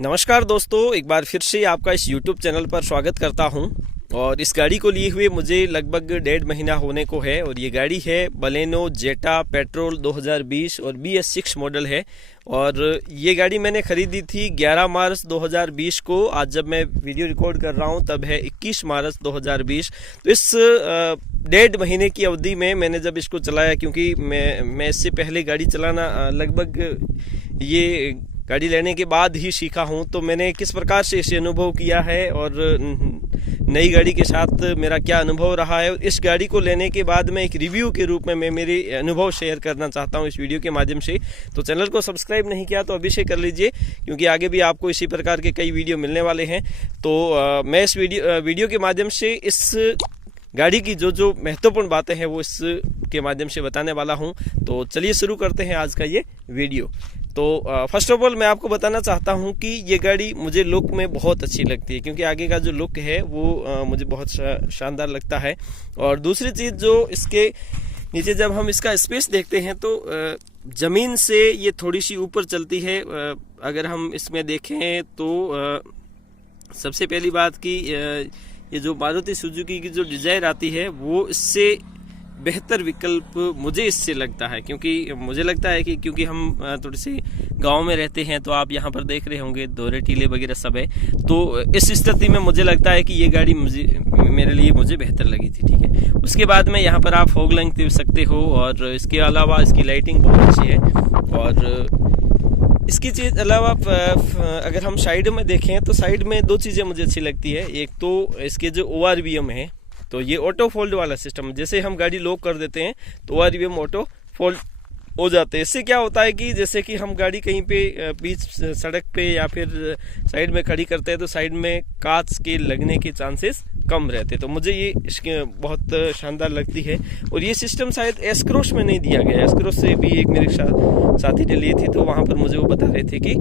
नमस्कार दोस्तों, एक बार फिर से आपका इस YouTube चैनल पर स्वागत करता हूं। और इस गाड़ी को लिए हुए मुझे लगभग 1.5 महीना होने को है और ये गाड़ी है बलेनो जेटा पेट्रोल 2020 और BS6 मॉडल है। और ये गाड़ी मैंने खरीदी थी 11 मार्च 2020 को। आज जब मैं वीडियो रिकॉर्ड कर रहा हूं तब है 21 मार्च 2020। तो इस 1.5 महीने की अवधि में मैंने जब इसको चलाया, क्योंकि मैं इससे पहले गाड़ी चलाना लगभग ये गाड़ी लेने के बाद ही सीखा हूं, तो मैंने किस प्रकार से इसे अनुभव किया है और नई गाड़ी के साथ मेरा क्या अनुभव रहा है, और इस गाड़ी को लेने के बाद मैं एक रिव्यू के रूप में मैं मेरे अनुभव शेयर करना चाहता हूं इस वीडियो के माध्यम से। तो चैनल को सब्सक्राइब नहीं किया तो अभी से कर लीजिए, क्योंकि आगे भी आपको इसी प्रकार के कई वीडियो मिलने वाले हैं। तो मैं इस वीडियो के माध्यम से इस गाड़ी की जो महत्वपूर्ण बातें हैं वो इसके माध्यम से बताने वाला हूं। तो चलिए शुरू करते हैं आज का ये वीडियो। तो फर्स्ट ऑफ ऑल मैं आपको बताना चाहता हूं कि ये गाड़ी मुझे लुक में बहुत अच्छी लगती है, क्योंकि आगे का जो लुक है वो मुझे बहुत शानदार लगता है। और दूसरी चीज़, जो इसके नीचे जब हम इसका स्पेस देखते हैं तो ज़मीन से ये थोड़ी सी ऊपर चलती है। अगर हम इसमें देखें तो सबसे पहली बात कि ये जो मारुति सुजुकी की जो डिजायर आती है वो इससे बेहतर विकल्प मुझे इससे लगता है, क्योंकि मुझे लगता है कि क्योंकि हम थोड़े से गांव में रहते हैं, तो आप यहाँ पर देख रहे होंगे दोहरे टीले वगैरह सब है। तो इस स्थिति में मुझे लगता है कि ये गाड़ी मेरे लिए मुझे बेहतर लगी थी। ठीक है, उसके बाद में यहाँ पर आप फॉग लैंप दे सकते हो, और इसके अलावा इसकी लाइटिंग बहुत अच्छी है। और इसकी चीज़ अलावा अगर हम साइड में देखें तो साइड में दो चीज़ें मुझे अच्छी लगती है। एक तो इसके जो ORVM है, तो ये ऑटो फोल्ड वाला सिस्टम, जैसे हम गाड़ी लॉक कर देते हैं तो ORVM ऑटो फोल्ड हो जाते हैं। इससे क्या होता है कि जैसे कि हम गाड़ी कहीं पे बीच सड़क पे या फिर साइड में खड़ी करते हैं तो साइड में कांच के लगने के चांसेस कम रहते हैं। तो मुझे ये इसके बहुत शानदार लगती है। और ये सिस्टम शायद एस्क्रोस में नहीं दिया गया। एस्क्रोस से भी एक मेरे साथी ने ली थी, तो वहाँ पर मुझे वो बता रहे थे कि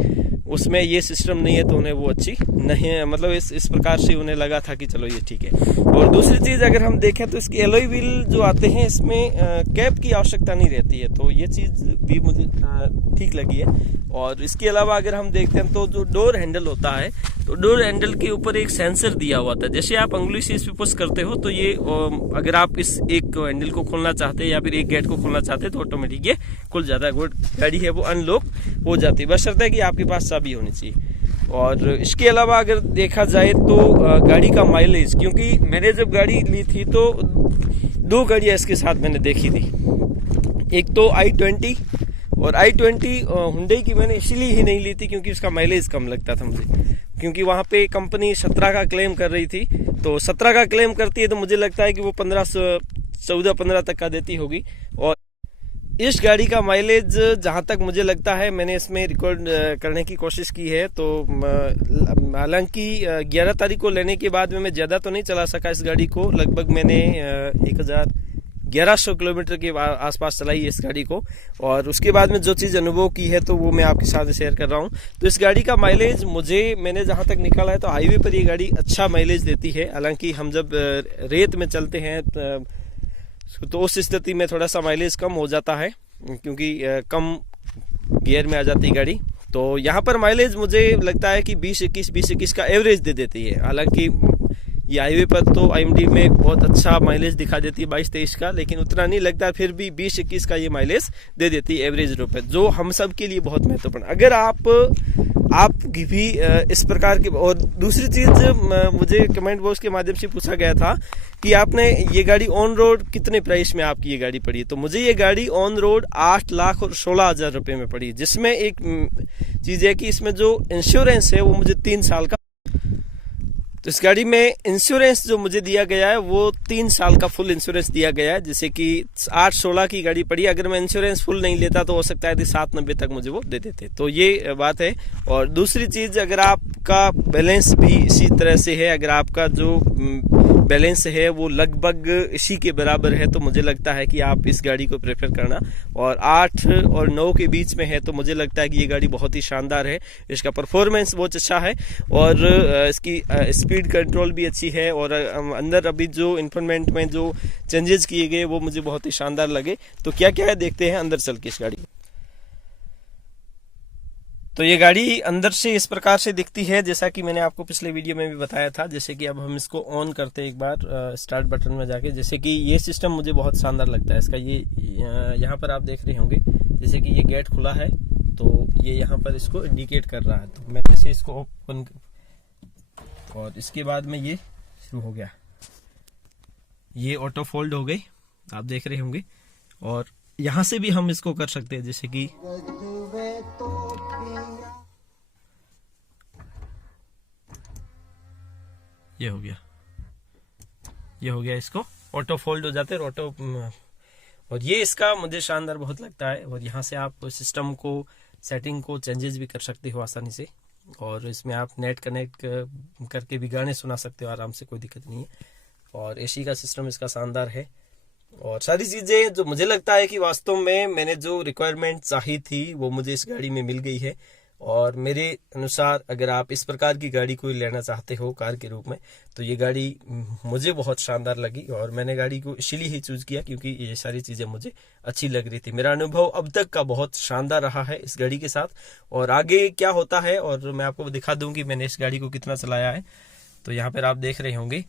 उसमें ये सिस्टम नहीं है, तो उन्हें वो अच्छी नहीं है, मतलब इस प्रकार से उन्हें लगा था कि चलो ये ठीक है। और दूसरी चीज़ अगर हम देखें तो इसकी एलॉय व्हील जो आते हैं इसमें कैप की आवश्यकता नहीं रहती है, तो ये चीज़ भी मुझे ठीक लगी है। और इसके अलावा अगर हम देखते हैं तो जो डोर हैंडल होता है, तो डोर हैंडल के ऊपर एक सेंसर दिया हुआ था। जैसे आप अंगुली से इस पे पुश करते हो तो ये अगर आप इस एक हैंडल को खोलना चाहते हैं या फिर एक गेट को खोलना चाहते हैं तो ऑटोमेटिक ये खुल जाता है। गाड़ी है वो अनलॉक हो जाती है, बशर्ते है कि आपके पास चाबी होनी चाहिए। और इसके अलावा अगर देखा जाए तो गाड़ी का माइलेज, क्योंकि मैंने जब गाड़ी ली थी तो दो गाड़ियाँ इसके साथ मैंने देखी थी। एक तो i20, और i20 हुंडई की मैंने इसीलिए ही नहीं ली थी क्योंकि उसका माइलेज कम लगता था मुझे, क्योंकि वहाँ पे कंपनी 17 का क्लेम कर रही थी। तो 17 का क्लेम करती है तो मुझे लगता है कि वो 14-15 तक का देती होगी। और इस गाड़ी का माइलेज जहाँ तक मुझे लगता है, मैंने इसमें रिकॉर्ड करने की कोशिश की है, तो हालांकि 11 तारीख को लेने के बाद में मैं ज़्यादा तो नहीं चला सका इस गाड़ी को। लगभग मैंने 1100 किलोमीटर के आसपास चलाई है इस गाड़ी को। और उसके बाद में जो चीज़ अनुभव की है तो वो मैं आपके साथ शेयर कर रहा हूँ। तो इस गाड़ी का माइलेज मैंने जहाँ तक निकाला है तो हाईवे पर ये गाड़ी अच्छा माइलेज देती है। हालांकि हम जब रेत में चलते हैं तो उस स्थिति में थोड़ा सा माइलेज कम हो जाता है, क्योंकि कम गियर में आ जाती है गाड़ी। तो यहाँ पर माइलेज मुझे लगता है कि 20-21 का एवरेज दे देती है। हालांकि ये हाईवे पर तो IMD में बहुत अच्छा माइलेज दिखा देती है 22-23 का, लेकिन उतना नहीं लगता, फिर भी 20-21 का ये माइलेज दे देती है एवरेज रूप में, जो हम सब के लिए बहुत महत्वपूर्ण। अगर आप भी इस प्रकार की। और दूसरी चीज़ मुझे कमेंट बॉक्स के माध्यम से पूछा गया था कि आपने ये गाड़ी ऑन रोड कितने प्राइस में आपकी ये गाड़ी पड़ी, तो मुझे ये गाड़ी ऑन रोड 8,16,000 रुपये में पड़ी, जिसमें एक चीज़ है कि इसमें जो इंश्योरेंस है वो मुझे 3 साल का। तो इस गाड़ी में इंश्योरेंस जो मुझे दिया गया है वो 3 साल का फुल इंश्योरेंस दिया गया है, जैसे कि 8,16 की गाड़ी पड़ी। अगर मैं इंश्योरेंस फुल नहीं लेता तो हो सकता है कि 7,90 तक मुझे वो दे देते। तो ये बात है। और दूसरी चीज़, अगर आपका बैलेंस भी इसी तरह से है, अगर आपका जो बैलेंस है वो लगभग इसी के बराबर है, तो मुझे लगता है कि आप इस गाड़ी को प्रेफर करना। और 8 और 9 के बीच में है तो मुझे लगता है कि ये गाड़ी बहुत ही शानदार है। इसका परफॉर्मेंस बहुत अच्छा है और इसकी स्पीड कंट्रोल भी अच्छी है। और अंदर अभी जो इंफोटेनमेंट में जो चेंजेस किए गए वो मुझे बहुत ही शानदार लगे। तो क्या क्या है देखते हैं अंदर चल के इस गाड़ी। तो ये गाड़ी अंदर से इस प्रकार से दिखती है, जैसा कि मैंने आपको पिछले वीडियो में भी बताया था। जैसे कि अब हम इसको ऑन करते हैं एक बार स्टार्ट बटन में जाके। जैसे कि ये सिस्टम मुझे बहुत शानदार लगता है इसका। ये यहाँ पर आप देख रहे होंगे, जैसे कि ये गेट खुला है तो ये यहाँ पर इसको इंडिकेट कर रहा है। तो मैं जैसे इसको ओपन और इसके बाद में ये शुरू हो गया, ये ऑटो फोल्ड हो गई, आप देख रहे होंगे। और यहाँ से भी हम इसको कर सकते हैं, जैसे कि ये हो गया, ये हो गया, इसको ऑटो फोल्ड हो जाते हैं ऑटो। और ये इसका मुझे शानदार बहुत लगता है। और यहाँ से आप सिस्टम को सेटिंग को चेंजेस भी कर सकते हो आसानी से। और इसमें आप नेट कनेक्ट करके भी गाने सुना सकते हो आराम से, कोई दिक्कत नहीं है। और एसी का सिस्टम इसका शानदार है। और सारी चीज़ें जो मुझे लगता है कि वास्तव में मैंने जो रिक्वायरमेंट चाही थी वो मुझे इस गाड़ी में मिल गई है। और मेरे अनुसार अगर आप इस प्रकार की गाड़ी कोई लेना चाहते हो कार के रूप में, तो ये गाड़ी मुझे बहुत शानदार लगी। और मैंने गाड़ी को इसीलिए ही चूज़ किया क्योंकि ये सारी चीज़ें मुझे अच्छी लग रही थी। मेरा अनुभव अब तक का बहुत शानदार रहा है इस गाड़ी के साथ। और आगे क्या होता है और मैं आपको दिखा दूँ कि मैंने इस गाड़ी को कितना चलाया है। तो यहाँ पर आप देख रहे होंगे,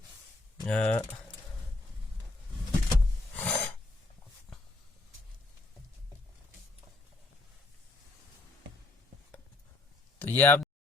तो ये आप